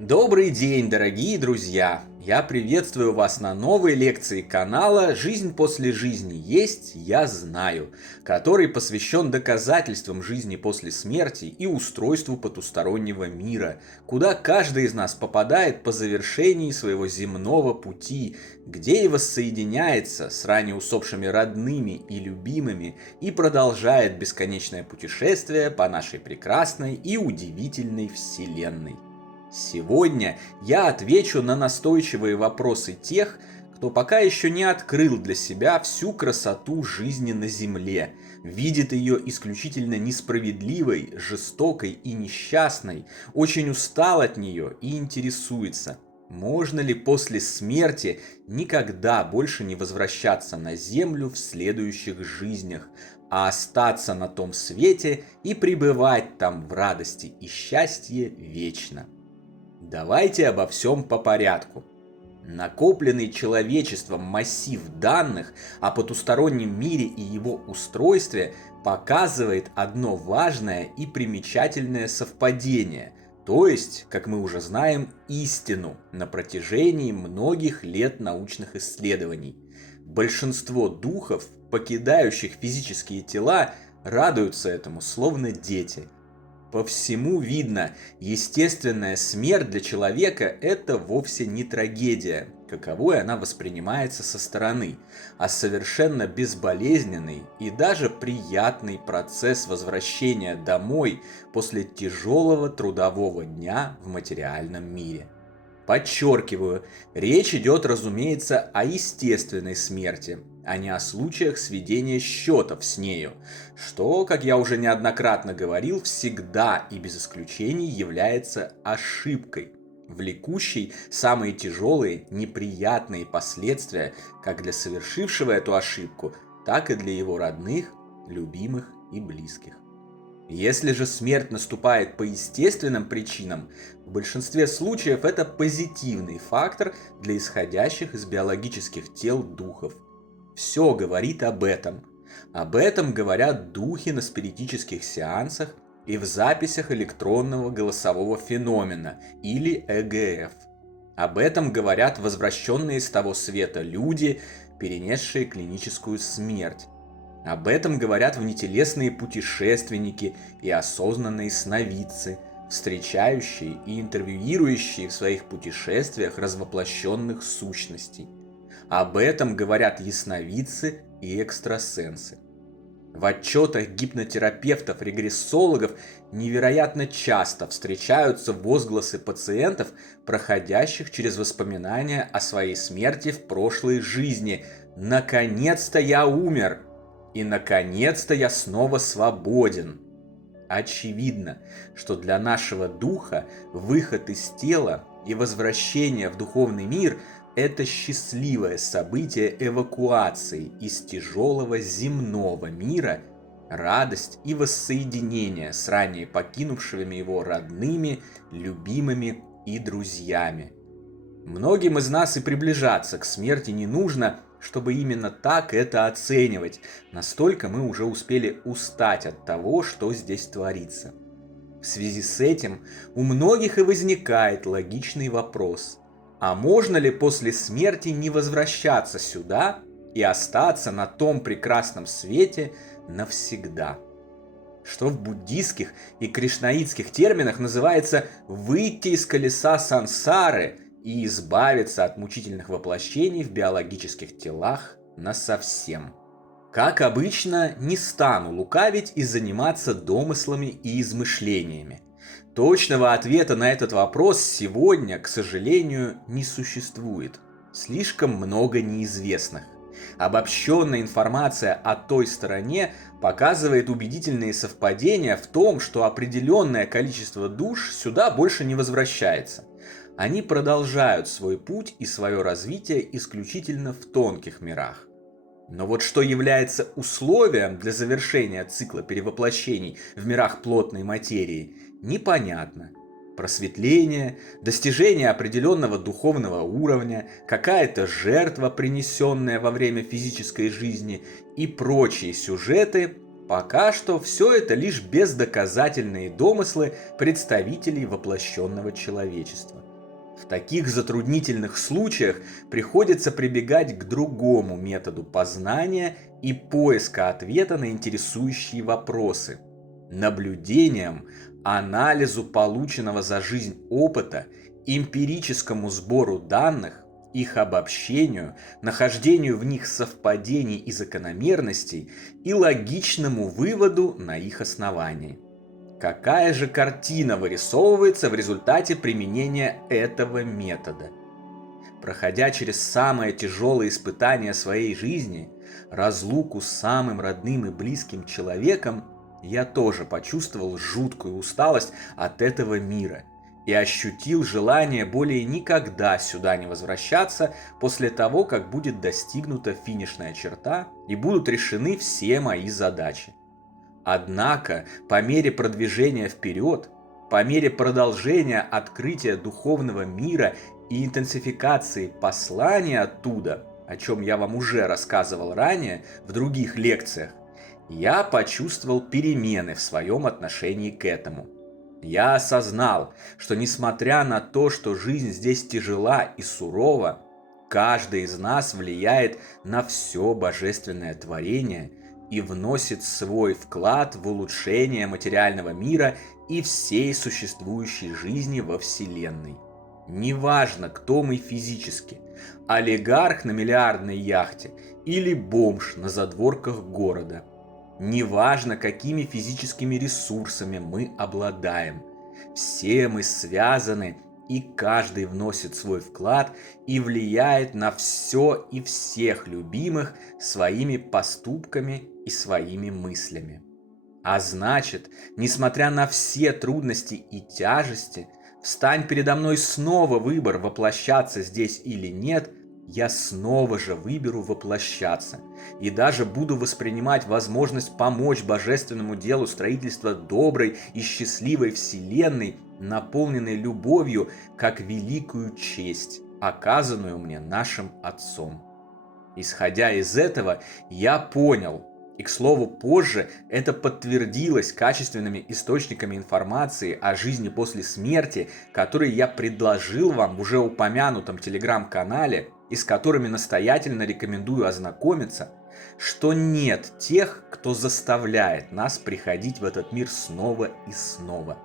Добрый день, дорогие друзья! Я приветствую вас на новой лекции канала «Жизнь после жизни есть, я знаю», который посвящен доказательствам жизни после смерти и устройству потустороннего мира, куда каждый из нас попадает по завершении своего земного пути, где и воссоединяется с ранее усопшими родными и любимыми и продолжает бесконечное путешествие по нашей прекрасной и удивительной Вселенной. Сегодня я отвечу на настойчивые вопросы тех, кто пока еще не открыл для себя всю красоту жизни на Земле, видит ее исключительно несправедливой, жестокой и несчастной, очень устал от нее и интересуется, можно ли после смерти никогда больше не возвращаться на Землю в следующих жизнях, а остаться на том свете и пребывать там в радости и счастье вечно. Давайте обо всем по порядку. Накопленный человечеством массив данных о потустороннем мире и его устройстве показывает одно важное и примечательное совпадение, то есть, как мы уже знаем, истину на протяжении многих лет научных исследований. Большинство духов, покидающих физические тела, радуются этому, словно дети. По всему видно, естественная смерть для человека – это вовсе не трагедия, каковой она воспринимается со стороны, а совершенно безболезненный и даже приятный процесс возвращения домой после тяжелого трудового дня в материальном мире. Подчеркиваю, речь идет, разумеется, о естественной смерти, а не о случаях сведения счетов с нею, что, как я уже неоднократно говорил, всегда и без исключений является ошибкой, влекущей самые тяжелые, неприятные последствия как для совершившего эту ошибку, так и для его родных, любимых и близких. Если же смерть наступает по естественным причинам, в большинстве случаев это позитивный фактор для исходящих из биологических тел духов. Все говорит об этом. Об этом говорят духи на спиритических сеансах и в записях электронного голосового феномена или ЭГФ. Об этом говорят возвращенные с того света люди, перенесшие клиническую смерть. Об этом говорят внетелесные путешественники и осознанные сновидцы, встречающие и интервьюирующие в своих путешествиях развоплощенных сущностей. Об этом говорят ясновидцы и экстрасенсы. В отчетах гипнотерапевтов-регрессологов невероятно часто встречаются возгласы пациентов, проходящих через воспоминания о своей смерти в прошлой жизни. «Наконец-то я умер!» И, наконец-то, я снова свободен. Очевидно, что для нашего духа выход из тела и возвращение в духовный мир – это счастливое событие эвакуации из тяжелого земного мира, радость и воссоединение с ранее покинувшими его родными, любимыми и друзьями. Многим из нас и приближаться к смерти не нужно, чтобы именно так это оценивать, настолько мы уже успели устать от того, что здесь творится. В связи с этим у многих и возникает логичный вопрос: а можно ли после смерти не возвращаться сюда и остаться на том прекрасном свете навсегда? Что в буддийских и кришнаитских терминах называется «выйти из колеса сансары» и избавиться от мучительных воплощений в биологических телах насовсем. Как обычно, не стану лукавить и заниматься домыслами и измышлениями. Точного ответа на этот вопрос сегодня, к сожалению, не существует. Слишком много неизвестных. Обобщенная информация о той стороне показывает убедительные совпадения в том, что определенное количество душ сюда больше не возвращается. Они продолжают свой путь и свое развитие исключительно в тонких мирах. Но вот что является условием для завершения цикла перевоплощений в мирах плотной материи, непонятно. Просветление, достижение определенного духовного уровня, какая-то жертва, принесенная во время физической жизни и прочие сюжеты, пока что все это лишь бездоказательные домыслы представителей воплощенного человечества. В таких затруднительных случаях приходится прибегать к другому методу познания и поиска ответа на интересующие вопросы – наблюдениям, анализу полученного за жизнь опыта, эмпирическому сбору данных, их обобщению, нахождению в них совпадений и закономерностей и логичному выводу на их основании. Какая же картина вырисовывается в результате применения этого метода? Проходя через самое тяжелое испытание своей жизни, разлуку с самым родным и близким человеком, я тоже почувствовал жуткую усталость от этого мира и ощутил желание более никогда сюда не возвращаться после того, как будет достигнута финишная черта и будут решены все мои задачи. Однако, по мере продвижения вперед, по мере продолжения открытия духовного мира и интенсификации послания оттуда, о чем я вам уже рассказывал ранее в других лекциях, я почувствовал перемены в своем отношении к этому. Я осознал, что несмотря на то, что жизнь здесь тяжела и сурова, каждый из нас влияет на все божественное творение и вносит свой вклад в улучшение материального мира и всей существующей жизни во Вселенной. Неважно, кто мы физически – олигарх на миллиардной яхте или бомж на задворках города. Неважно, какими физическими ресурсами мы обладаем. Все мы связаны, и каждый вносит свой вклад и влияет на все и всех любимых своими поступками и своими мыслями. А значит, несмотря на все трудности и тяжести, встань передо мной снова выбор, воплощаться здесь или нет, я снова же выберу воплощаться и даже буду воспринимать возможность помочь божественному делу строительства доброй и счастливой вселенной, наполненной любовью, как великую честь, оказанную мне нашим Отцом. Исходя из этого, я понял, и, к слову, позже это подтвердилось качественными источниками информации о жизни после смерти, которые я предложил вам в уже упомянутом телеграм-канале и с которыми настоятельно рекомендую ознакомиться, что нет тех, кто заставляет нас приходить в этот мир снова и снова.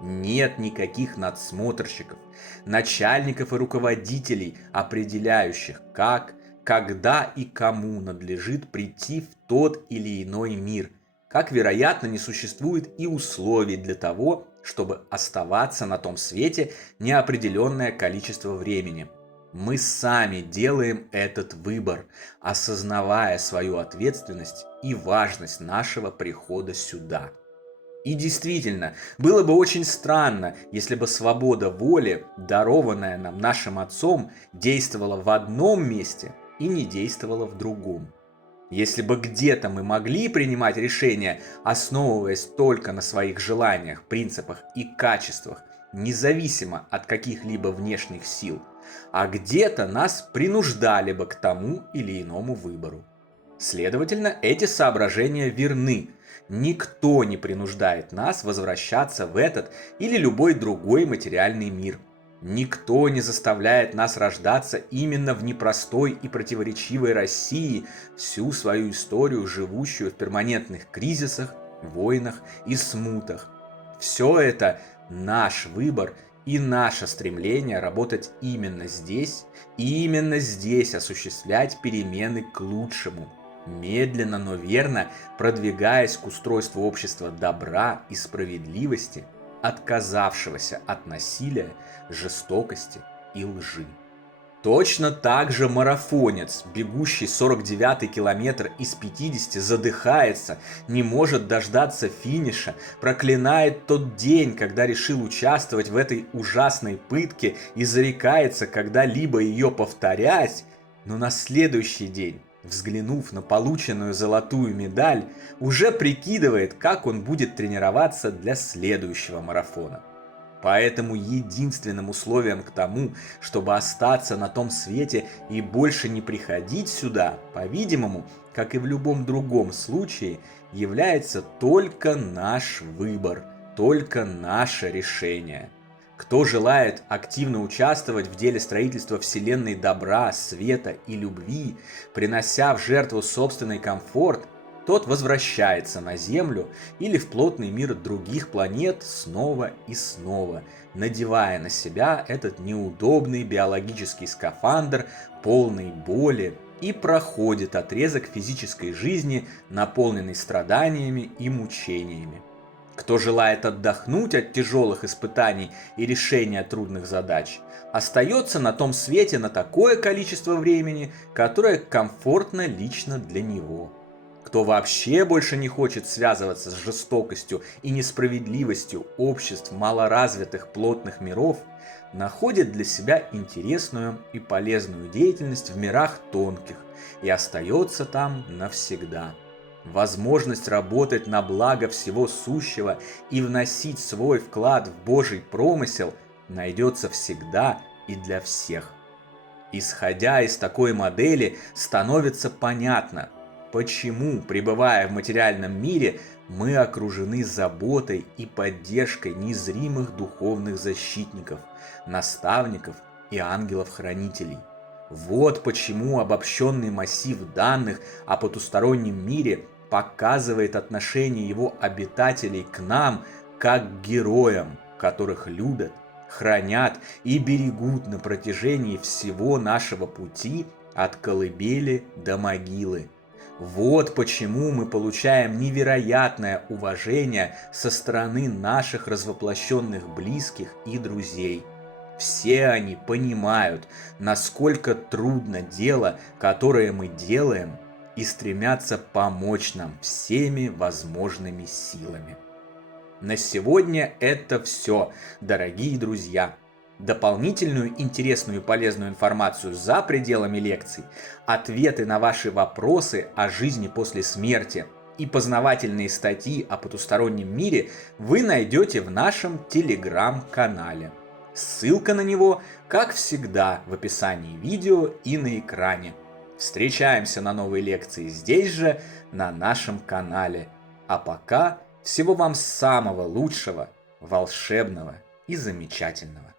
Нет никаких надсмотрщиков, начальников и руководителей, определяющих, как, когда и кому надлежит прийти в тот или иной мир, как, вероятно, не существует и условий для того, чтобы оставаться на том свете неопределенное количество времени. Мы сами делаем этот выбор, осознавая свою ответственность и важность нашего прихода сюда. И действительно, было бы очень странно, если бы свобода воли, дарованная нам нашим Отцом, действовала в одном месте и не действовала в другом. Если бы где-то мы могли принимать решения, основываясь только на своих желаниях, принципах и качествах, независимо от каких-либо внешних сил, а где-то нас принуждали бы к тому или иному выбору. Следовательно, эти соображения верны. Никто не принуждает нас возвращаться в этот или любой другой материальный мир. Никто не заставляет нас рождаться именно в непростой и противоречивой России, всю свою историю живущую в перманентных кризисах, войнах и смутах. Все это наш выбор и наше стремление работать именно здесь и именно здесь осуществлять перемены к лучшему, медленно, но верно продвигаясь к устройству общества добра и справедливости, отказавшегося от насилия, жестокости и лжи. Точно так же марафонец, бегущий 49-й километр из 50, задыхается, не может дождаться финиша, проклинает тот день, когда решил участвовать в этой ужасной пытке и зарекается когда-либо ее повторять, но на следующий день, взглянув на полученную золотую медаль, уже прикидывает, как он будет тренироваться для следующего марафона. Поэтому единственным условием к тому, чтобы остаться на том свете и больше не приходить сюда, по-видимому, как и в любом другом случае, является только наш выбор, только наше решение. Кто желает активно участвовать в деле строительства вселенной добра, света и любви, принося в жертву собственный комфорт, тот возвращается на Землю или в плотный мир других планет снова и снова, надевая на себя этот неудобный биологический скафандр, полный боли, и проходит отрезок физической жизни, наполненный страданиями и мучениями. Кто желает отдохнуть от тяжелых испытаний и решения трудных задач, остается на том свете на такое количество времени, которое комфортно лично для него. Кто вообще больше не хочет связываться с жестокостью и несправедливостью обществ малоразвитых плотных миров, находит для себя интересную и полезную деятельность в мирах тонких и остается там навсегда. Возможность работать на благо всего сущего и вносить свой вклад в Божий промысел найдется всегда и для всех. Исходя из такой модели, становится понятно, почему, пребывая в материальном мире, мы окружены заботой и поддержкой незримых духовных защитников, наставников и ангелов-хранителей. Вот почему обобщенный массив данных о потустороннем мире показывает отношение его обитателей к нам как к героям, которых любят, хранят и берегут на протяжении всего нашего пути от колыбели до могилы. Вот почему мы получаем невероятное уважение со стороны наших развоплощенных близких и друзей. Все они понимают, насколько трудно дело, которое мы делаем, и стремятся помочь нам всеми возможными силами. На сегодня это все, дорогие друзья. Дополнительную интересную и полезную информацию за пределами лекций, ответы на ваши вопросы о жизни после смерти и познавательные статьи о потустороннем мире вы найдете в нашем телеграм-канале. Ссылка на него, как всегда, в описании видео и на экране. Встречаемся на новой лекции здесь же, на нашем канале. А пока всего вам самого лучшего, волшебного и замечательного.